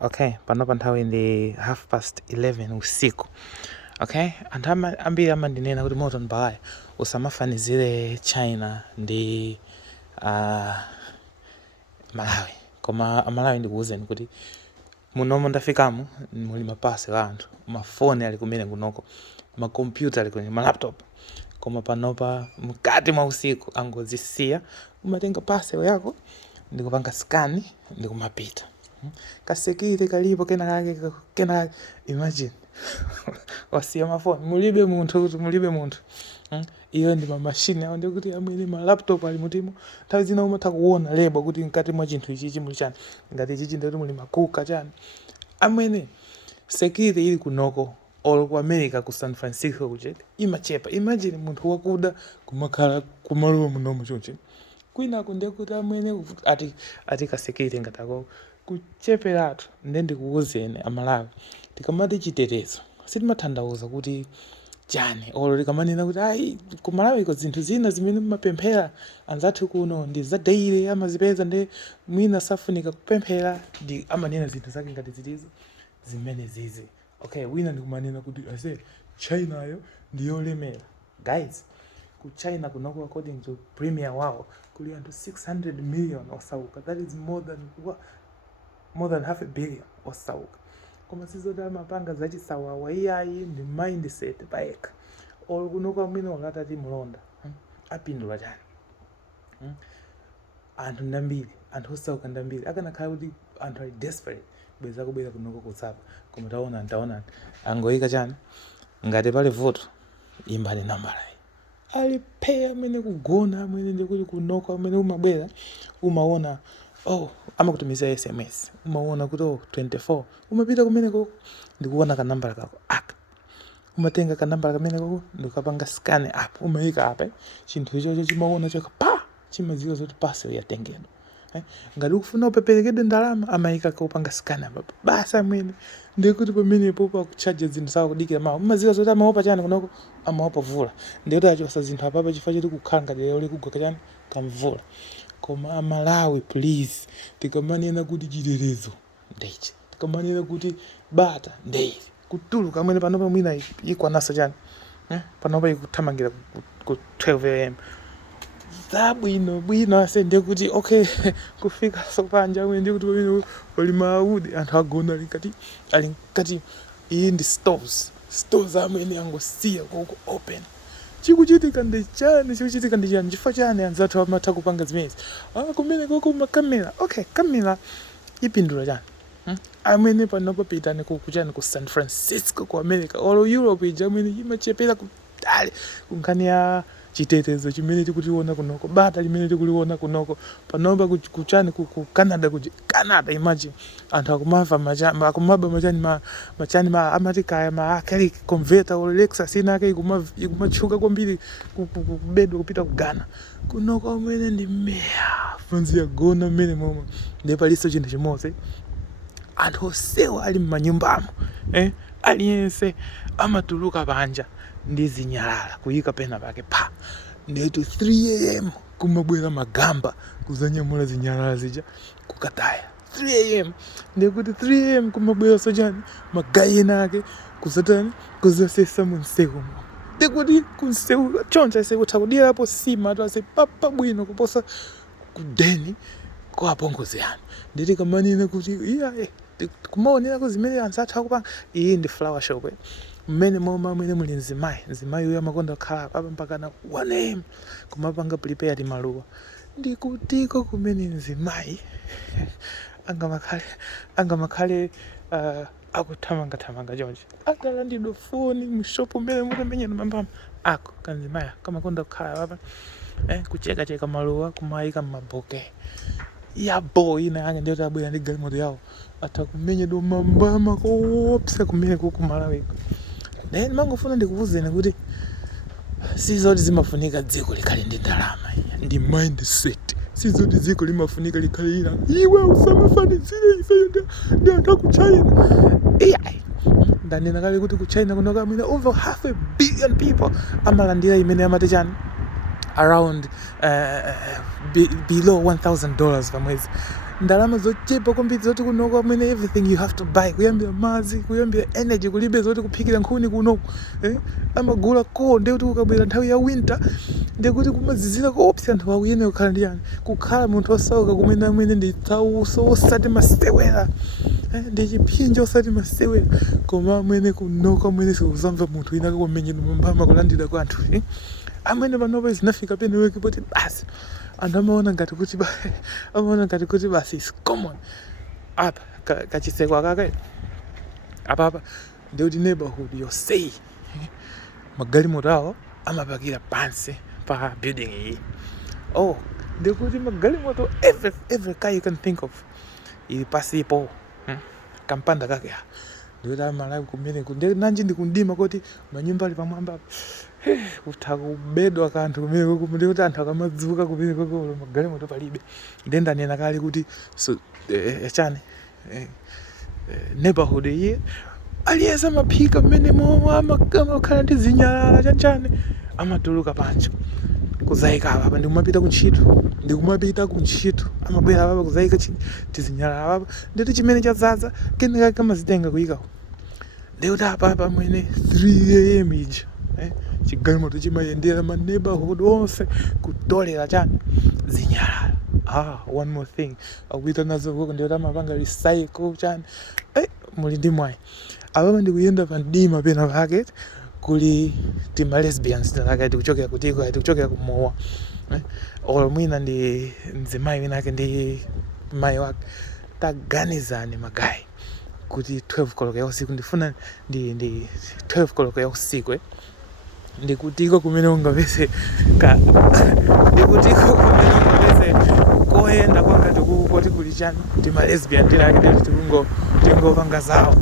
Okay, panopa nthawi ndi 11:30 usiku. Okay, anthu ambiri amandinena kuti Morton Mbaya usamafanizire China ndi Malawi. Koma Malawi ndikuwuzeni kuti munomo ndafikamo muli mapasi la anthu, mafoni ali kumene kunoko, makompyuta ali kumene, malaptop. Koma panopa mkati mwa usiku angozisiya, umatenga passport yako ndikupanga scan ndikumapita. Kasekire kalipo kena imagine wasiya mafoni mulibe munthu iyo ndi mamashini awo ndikuti amene ma laptop ali mutimo nthawi zina umatha kuona lebo kuti mkati mwa chinthu ichi muli chani, ngati ichi ndikuti muli makuka chani amene sekire ili kunoko or ku America ku San Francisco kuchete imachepa. Imagine munthu wakuda kumakhala kumalowa munomo chonchi kwinako ndikuti amene ati kasekire ngatako kucheperatu. Nde ndikuwuzeni Amalawi tikamati chitetezo sitimatanthauza kuti chani olo likamanena kuti ayi ku Malawi ko zinthu zina zimene mumapemphera anzathu kuno ndi za daily amazipeza nde mwina safunika kupemphera ndi amanena zinthu zake ngati zilizo zimene zizi. Okay, wina ndikumanena kuti ase China yo ndiyolemera. Guys, ku China kunoko according to premier wao kuli anthu 600 million osauka. That is more than half a billion osauka. Koma sizodala mapanga zachisawawa iyayi ndi mindset paeka olo kunoko amene wakatati mulonda apindula chani. Anthu ndambiri, anthu osauka ndambiri akanakhala kuti anthu ali desperate bweza kubwera kunoko kutsapa. Koma taona angoyika chani ngati pali vuto imbani nambala ali pay amene kugona amene ndikuti kunoko amene umabwera umaona amakutumizira SMS umaona kuti 24 umapita kumeneko ndikuona kanambala kako umatenga kanambala kameneko ndikapanga scan app umayika apa chinthu icho chimaona choka chimadziwa zoti parcel yatengedwa. Ngati ukufuna upeperekedwe ndalama amayika kupanga scan app basa amene ndikuti pamenepo pakuchaja zinthu zawo kudikira mawa umadziwa zoti amaopa chani kunoko amaopa vula ndikuti achosa zinthu apapa chifukwa choti kukhala ngati lero likugwa chani kamvula. Koma Amalawi please tikamanena kuti chitetezo ndechi, tikamanena kuti bata ndechi, kutuluka amene panopa mwina ikwanasa chani panopa ikuthamangira ku 12 am bwino ase ndikuti okay kufika sopanja amene ndikuti pamene pali maudi anthu agona ali nkati iyi ndi stores amene angosiya koko open. Chikuchitika ndi chani chifukwa chani anzathu amatha kupanga zimezi kumene koko makamera. Okay, kamera ipindula chani amene panopa pitani kuchani ku San Francisco ku America or Europe ija amene imachepera kutali kunkhani ya chitetezo chimene tikutiona kunoko bata limene tikuliona kunoko panopa kuchani ku Canada imagine anthu akumava akumaba machani amatikaya akali converter or Lexus inake ikumachuka kwambiri kubedwa kupita ku Ghana kunoko amene ndi meya fanzi yagona mmene momwe ndi paliso chinthu chimodzi anthu osewa ali m'manyumbamo aliyense amatuluka panja ndi zinyalala kuyika pena pake ndetu 3 am kumabwera magamba kuzanyamula zinyalala zija kukataya 3 am ndikuti 3 am kumabwera sojani magayena ake kuzatani kuzasesa munsewu ndikuti kunsewu choncha sekutha kudirapo sima atase papa bwino kuposa kudeni kwa apongozi yani nditi kamanina kuti iya kumaonera kuzimene anzathu akupanga iyi ndi flower shop mmene moma amene muli nzimayi uyo amakonda kukhala apa mpakana 1 am kumapanga prepare maluwa ndikutiko kumene nzimayi angamakhale akuthamanga chonchi atalandidwa foni mushopu mmene mutamenyera mambama ako kanzimaya kamakonda kukhala apa kucheka maluwa kumayika m'maboke ya boy ina yake ndio tabwera ndi galimoto yawo atakumenyedwa mambama koopsa kumene ku Malawi. Then mangofuna ndikuwuzeni kuti sizoti zimafunika dziko likhale ndi ndalama ndi mindset. Sizoti dziko limafunika likhale ina iwe usamafanizire ife ndi anthu ku China. Ndanena kale kuti ku China kunoka amene over 500 million people amalandira imene amati chani around below $1,000 per mwezi. ndalama zochepa kwambiri zoti kunoko amene everything you have to buy, kuyambira madzi, kuyambira energy, kulibe zoti kuphikira nkhuni kunoko. Amagula ko ndekuti ukabwera nthawi ya winter ndekuti kumazizira kopsa anthu akuyenera kukhala ndi yani, kukhala munthu osauka kumene amene ndi tsauso osati masewera, ndi chiphinjo osati masewera, koma amene kunoko amene sikuzamva munthu wina akakumenyera mambama kulandira kwa anthu. Amene panopa zinafika peneweki poti basi anthu amaona ngati kuti basi is common. Apa kachisekwa kake apa ndikuti neighborhood yonse magalimoto awo amapakira pansi pa building iyi. Ndikuti magalimoto every car you can think of ili pasipo kampanda kake ndikuti amalawi kumene nanji ndikundima kuti manyumba ali pamwamba kutha kubedwa kanthu kumene ndikuti anthu akamadzuka kumene kokolo magalimoto palibe. Ndanena kale kuti chani neighborhood iyi aliyense amaphika mmene momwe amakhala ndi zinyalala chanchane amatuluka panja kuzayika apa ndikumapita kuntchito amabwera apa kuzayika tizinyalala apa nditi chimene chadzaza kenaka kamazitenga kuyikawo ndikuti apa mwene 3 am ija chigalimoto chimayendera ma neighborhood onse kutolera chani zinyalala. One more thing akuita nazo koko ndikuti amapanga recycle chani muli ndi mwayi apapa ndikuyenda pa mdima pena pake kuli tima lesbians ndakati kuchokera kutiko kuchokera kumowa olo mwina ndi mzimayi wina ake ndi mayi wake taganizani magayi kuti 12 koloko ya usiku ndifuna ndi 12 koloko ya usiku ndikutiko kumene ungapese koyenda kwangati kuti kuli chani tima lesbian ndinake nditi tingopanga zawo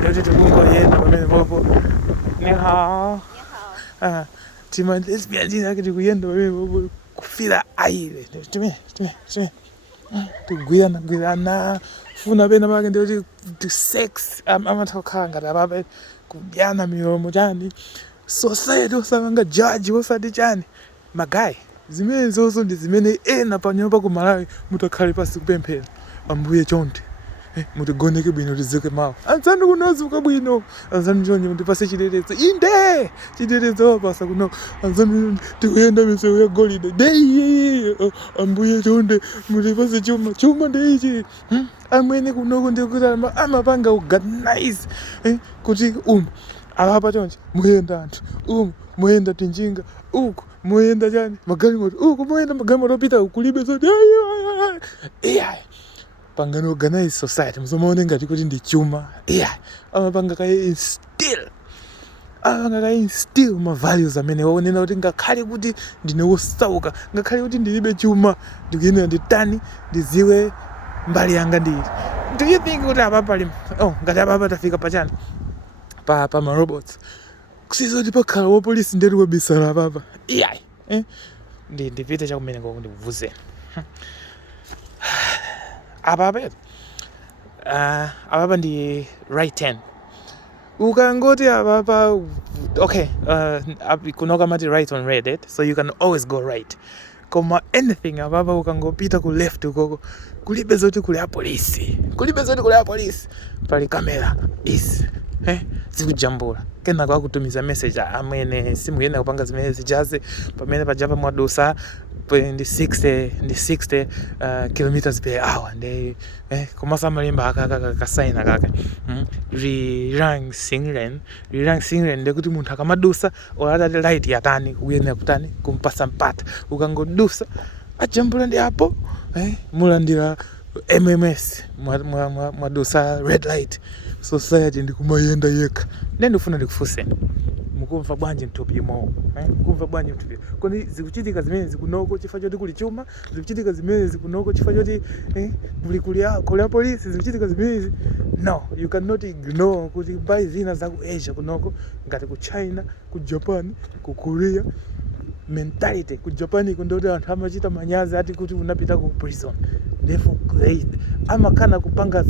ndoti tikungoyenda pamene popo tima lesbian ndinake tikuyenda pamene popo kufira ayile tigwirana funa pena pake ndoti sex amatha kukhala ngati apapa kudyana milomo chani society osapanga judge osati chani magayi. Zimene zonso ndi zimene ena panyumba ku Malawi mutakhale pasi kupemphera Ambuye chonde mutigoneke bwino tizeke mawa anzanu kunozuka bwino anzanu chonde mutipase chiderezo inde chiderezo pasa kuno anzanu tikuyenda misewu ya golide dei Ambuye chonde mutipase chuma ndeichi amwene kunoko ndikuti amapanga organize kuti alapa chonje muyenda anthu muyenda tinjinga uku muyenda chani magalimoto uku muyenda magalimoto opita kulibe zoti pangani organize society muzomaone ngati kuti ndi chuma amapanga kaye instill ma values amene waonena kuti ngakhale kuti ndine wosauka ngakhale kuti ndilibe chuma ndikuyenera nditani ndiziwe mbali yanga ndili. Do you think kuti apa pali ngati apa tafika pachani pa ma robots kusizoti pakhala wa polisi ndeti wabisala apapa ndipite chakumene koko ndikuvuzeni apapa ndi right hand ukangoti apapa kunoka mati right on red so you can always go right koma anything apapa ukangopita ku left ukoko kulibe zoti kuli apolisi pali kamera zikujambula kena kwa kutumiza message amene simuyenda kupanga zimene zijaze pamene pajapa mwadusa ndi 60 kilometers per hour ndi komasa malimba akasaina kaka rirang singlen ndekuti munthu akamadusa olata light yatani kuyenera kutani kumpasa mpata ukangodusa ajambula ndi apo mulandira MMS mwadusa red light society ndikumayenda yekha ndifuna ndikufuseni mukumva bwanji mthupi imowo kodi zikuchitika zimene zikunoko chifukwa choti kuli chuma zikuchitika zimene zikunoko chifukwa choti kuli polisi zikuchitika zimene no you cannot ignore kuti mbali zina za ku Asia kunoko ngati ku China ku Japan ku Korea mentality ku Japan ndoti anthu amachita manyazi ati kuti unapita ku prison therefore amakana kupanga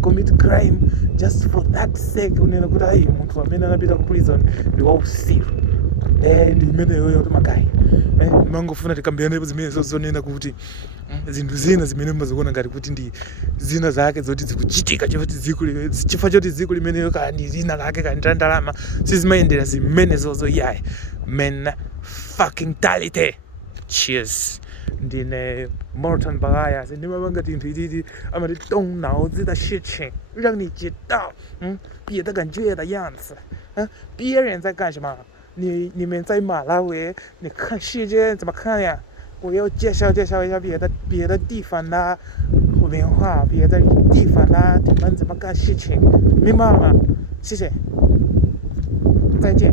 commit crime just for that sake unena kuti ayi munthu amene anapita ku prison ndi wausiru ndi imeneyo yoti magayi ndimangofuna tikambirenepo zimenezo zonena kuti zinthu zina zimene mumaziona ngati kuti ndi zina zake zoti zikuchitika chifukwa choti dziko limeneyo kandi zina lake kandi ndalama sizimayendera zimenezozo yayi men fucking tality. Cheers. Ndine Morton Bagaya ndimapanga tinthu ititi amati 动脑子的事情让你知道别的感觉的样子别人在干什么你们在马拉维你看世界怎么看呀我要介绍一下别的地方的文化别的地方的他们怎么干事情明白了吗谢谢再见